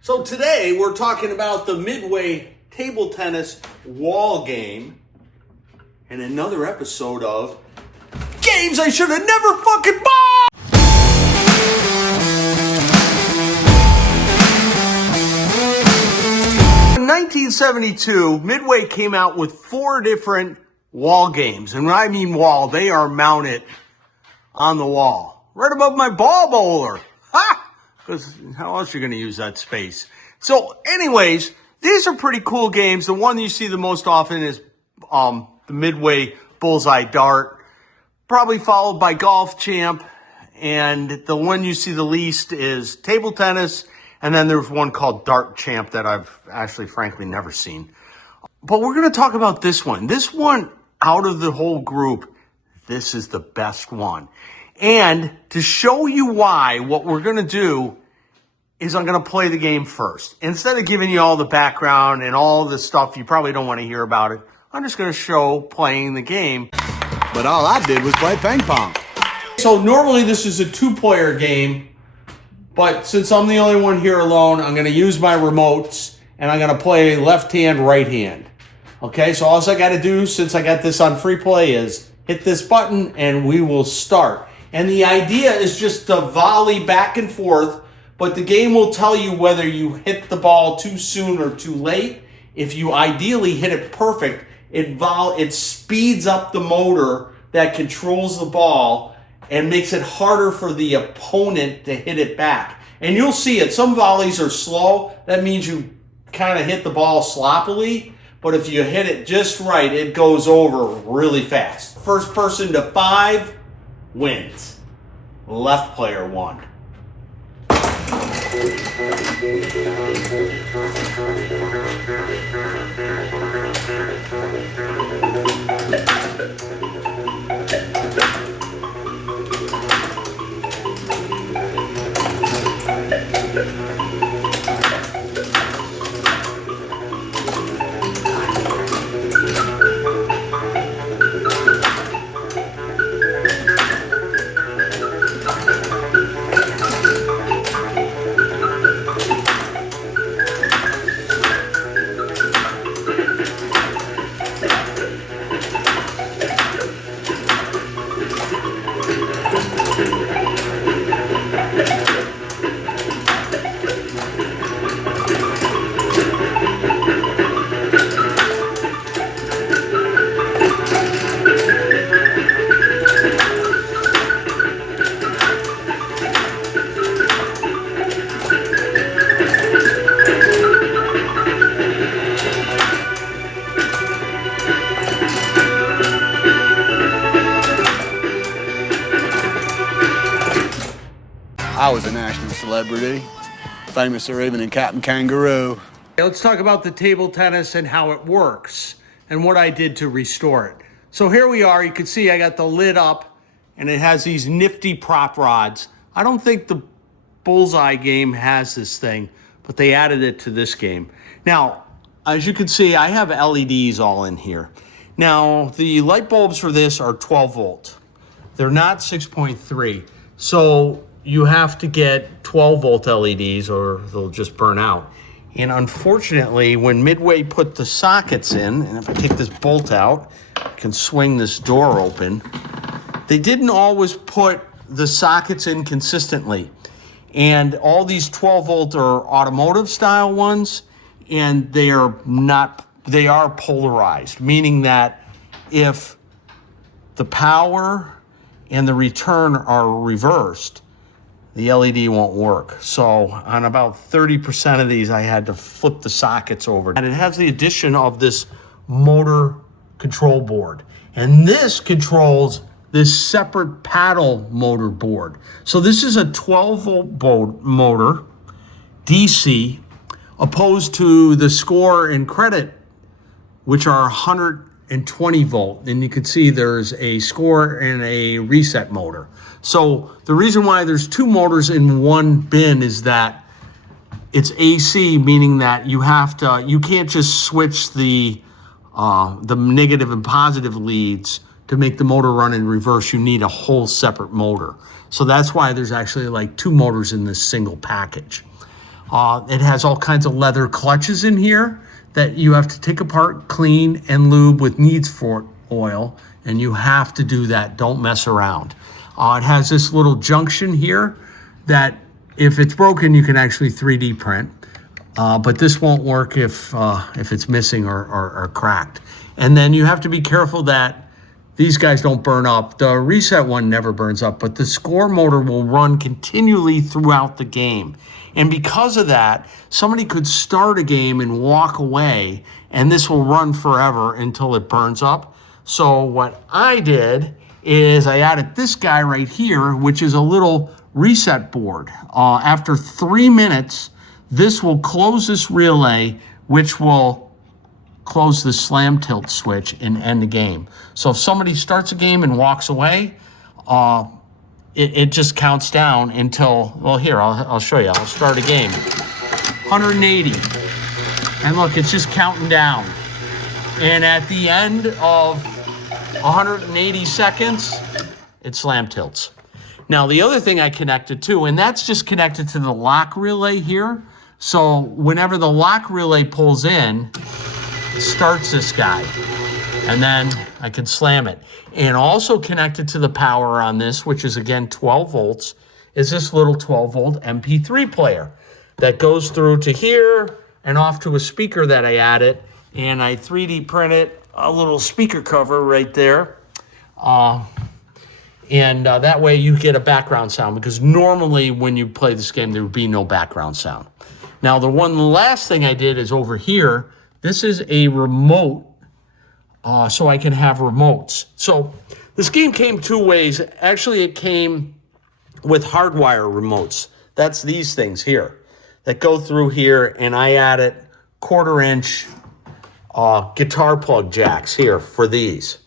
So today we're talking about the Midway Table Tennis Wall Game and another episode of Games I Should Have Never Fucking Bought! In 1972, Midway came out with 4 different wall games. And when I mean wall, they are mounted on the wall. Right above my ball bowler. Ha! Because how else are you going to use that space? So anyways, these are pretty cool games. The one you see the most often is the Midway Bullseye Dart, probably followed by Golf Champ, and the one you see the least is Table Tennis, and then there's one called Dart Champ that I've actually frankly never seen. But we're going to talk about this one. This one, out of the whole group, this is the best one. And to show you why, what we're going to do is I'm going to play the game first. Instead of giving you all the background and all the stuff you probably don't want to hear about it, I'm just going to show playing the game. But all I did was play ping pong. So normally this is a 2-player game, but since I'm the only one here alone, I'm going to use my remotes and I'm going to play left hand, right hand. Okay, so all I got to do since I got this on free play is hit this button and we will start. And the idea is just to volley back and forth, but the game will tell you whether you hit the ball too soon or too late. If you ideally hit it perfect, it speeds up the motor that controls the ball and makes it harder for the opponent to hit it back. And you'll see it. Some volleys are slow. That means you kind of hit the ball sloppily. But if you hit it just right, it goes over really fast. First person to 5 wins. Left player won. I was a national celebrity, famous or even in Captain Kangaroo. Let's talk about the table tennis and how it works and what I did to restore it. So here we are. You can see I got the lid up and it has these nifty prop rods. I don't think the Bullseye game has this thing, but they added it to this game. Now, as you can see, I have LEDs all in here. Now, the light bulbs for this are 12 volt. They're not 6.3. So you have to get 12 volt LEDs or they'll just burn out. And unfortunately, when Midway put the sockets in, and if I take this bolt out, I can swing this door open, they didn't always put the sockets in consistently. And all these 12 volt are automotive style ones, and they are polarized, meaning that if the power and the return are reversed, the LED won't work. So on about 30% of these, I had to flip the sockets over. And it has the addition of this motor control board. And this controls this separate paddle motor board. So this is a 12 volt motor, DC, opposed to the score and credit, which are 120 volt. And you can see there's a score and a reset motor. So the reason why there's 2 motors in one bin is that it's AC, meaning that you can't just switch the negative and positive leads to make the motor run in reverse. You need a whole separate motor. So that's why there's actually like 2 motors in this single package. It has all kinds of leather clutches in here that you have to take apart, clean, and lube with needs for oil. And you have to do that. Don't mess around. It has this little junction here that if it's broken, you can actually 3D print. But this won't work if it's missing or cracked. And then you have to be careful that these guys don't burn up. The reset one never burns up, but the score motor will run continually throughout the game. And because of that, somebody could start a game and walk away, and this will run forever until it burns up. So what I did is I added this guy right here, which is a little reset board. After 3 minutes, this will close this relay, which will close the slam tilt switch and end the game. So if somebody starts a game and walks away, it just counts down until, well, here, I'll show you. I'll start a game. 180. And look, it's just counting down. And at the end of 180 seconds, it slam tilts. Now, the other thing I connected to, and that's just connected to the lock relay here. So whenever the lock relay pulls in, it starts this guy, and then I can slam it. And also connected to the power on this, which is again 12 volts, is this little 12 volt MP3 player that goes through to here and off to a speaker that I added, and I 3D printed a little speaker cover right there. And that way you get a background sound, because normally when you play this game, there would be no background sound. Now, the last thing I did is over here. This is a remote, so I can have remotes. So this game came 2 ways. Actually, it came with hardwire remotes. That's these things here that go through here, and I added 1/4-inch guitar plug jacks here for these.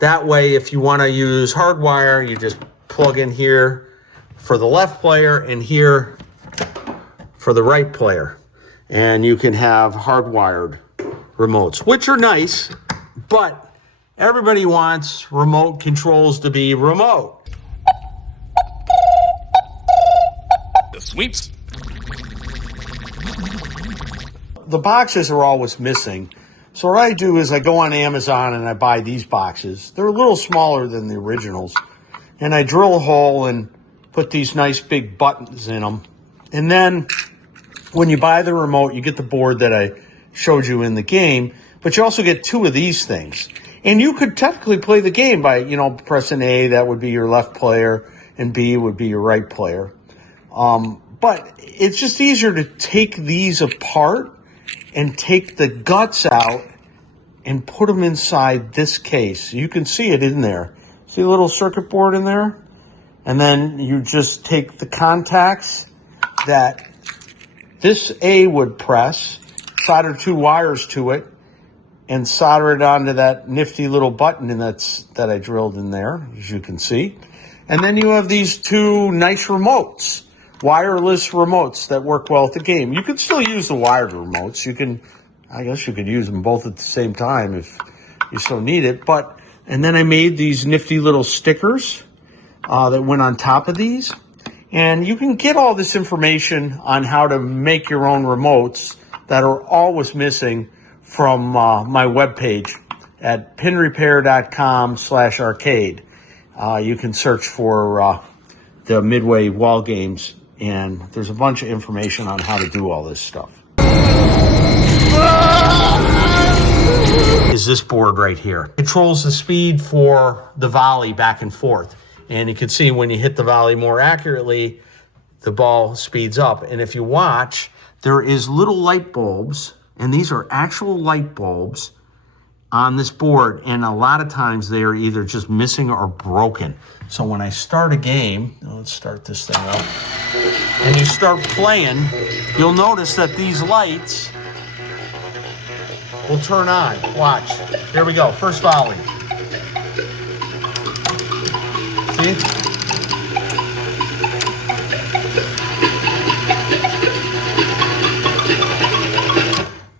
That way, if you want to use hardwire, you just plug in here for the left player and here for the right player. And you can have hardwired remotes, which are nice, but everybody wants remote controls to be remote. The sweeps. The boxes are always missing. So what I do is I go on Amazon and I buy these boxes. They're a little smaller than the originals. And I drill a hole and put these nice big buttons in them. And then when you buy the remote, you get the board that I showed you in the game, but you also get 2 of these things. And you could technically play the game by, pressing A, that would be your left player, and B would be your right player. But it's just easier to take these apart and take the guts out and put them inside this case. You can see it in there. See a little circuit board in there? And then you just take the contacts that this A would press, solder 2 wires to it, and solder it onto that nifty little button that I drilled in there, as you can see. And then you have these 2 nice remotes, wireless remotes that work well with the game. You could still use the wired remotes. I guess you could use them both at the same time if you so need it. And then I made these nifty little stickers that went on top of these. And you can get all this information on how to make your own remotes that are always missing from my webpage at pinrepair.com/arcade. You can search for the Midway wall games, and there's a bunch of information on how to do all this stuff. Is this board right here. It controls the speed for the volley back and forth. And you can see when you hit the volley more accurately, the ball speeds up. And if you watch, there is little light bulbs, and these are actual light bulbs on this board. And a lot of times they are either just missing or broken. So when I start a game, let's start this thing up, and you start playing, you'll notice that these lights will turn on. Watch. Here we go. First volley. See?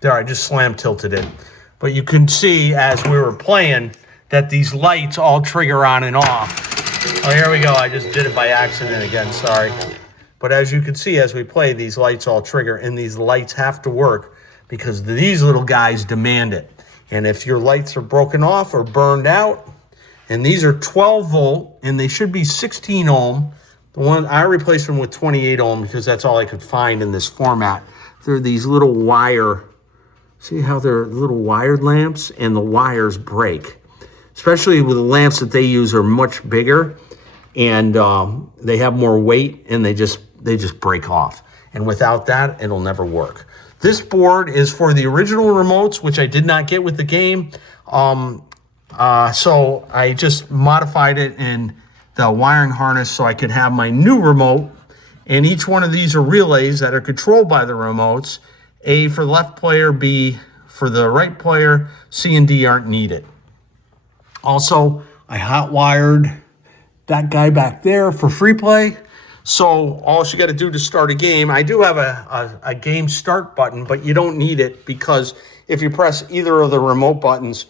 There, I just slam tilted it. But you can see as we were playing that these lights all trigger on and off. Oh, here we go. I just did it by accident again. Sorry. But as you can see, as we play, these lights all trigger, and these lights have to work because these little guys demand it. And if your lights are broken off or burned out, and these are 12 volt, and they should be 16 ohm. The one I replaced them with 28 ohm because that's all I could find in this format. They're these little wire, see how they're little wired lamps, and the wires break. Especially with the lamps that they use are much bigger, and they have more weight, and they just break off. And without that, it'll never work. This board is for the original remotes, which I did not get with the game. So I just modified it in the wiring harness so I could have my new remote. And each one of these are relays that are controlled by the remotes. A for the left player, B for the right player, C and D aren't needed. Also, I hot wired that guy back there for free play. So all you got to do to start a game, I do have a game start button, but you don't need it because if you press either of the remote buttons,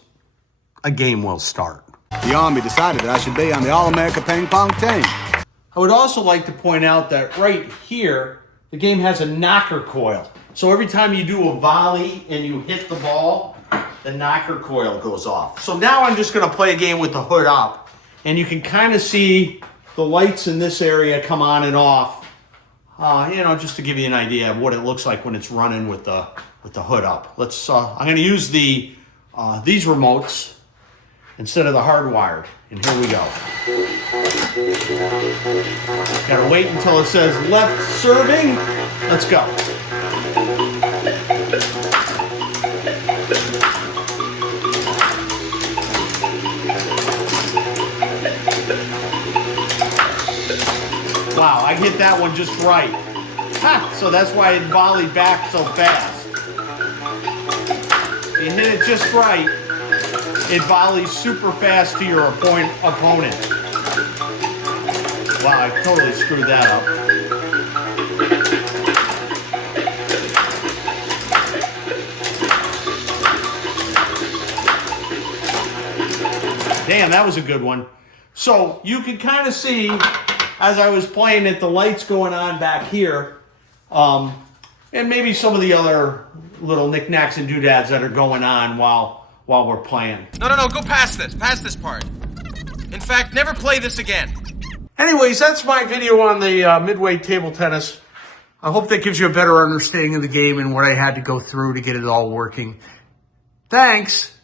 a game will start. The Army decided that I should be on the All-America Ping Pong team. I would also like to point out that right here, the game has a knocker coil. So every time you do a volley and you hit the ball, the knocker coil goes off. So now I'm just going to play a game with the hood up, and you can kind of see the lights in this area come on and off, just to give you an idea of what it looks like when it's running with the hood up. I'm going to use these remotes instead of the hardwired, and here we go. Got to wait until it says left serving. Let's go. Wow, I hit that one just right. Ha! So that's why it volleyed back so fast. You hit it just right, it volleys super fast to your opponent. Wow, I totally screwed that up. Damn, that was a good one. So you can kind of see, as I was playing it, the lights going on back here, and maybe some of the other little knickknacks and doodads that are going on while we're playing. No, go past this part. In fact, never play this again. Anyways, that's my video on the Midway Table Tennis. I hope that gives you a better understanding of the game and what I had to go through to get it all working. Thanks.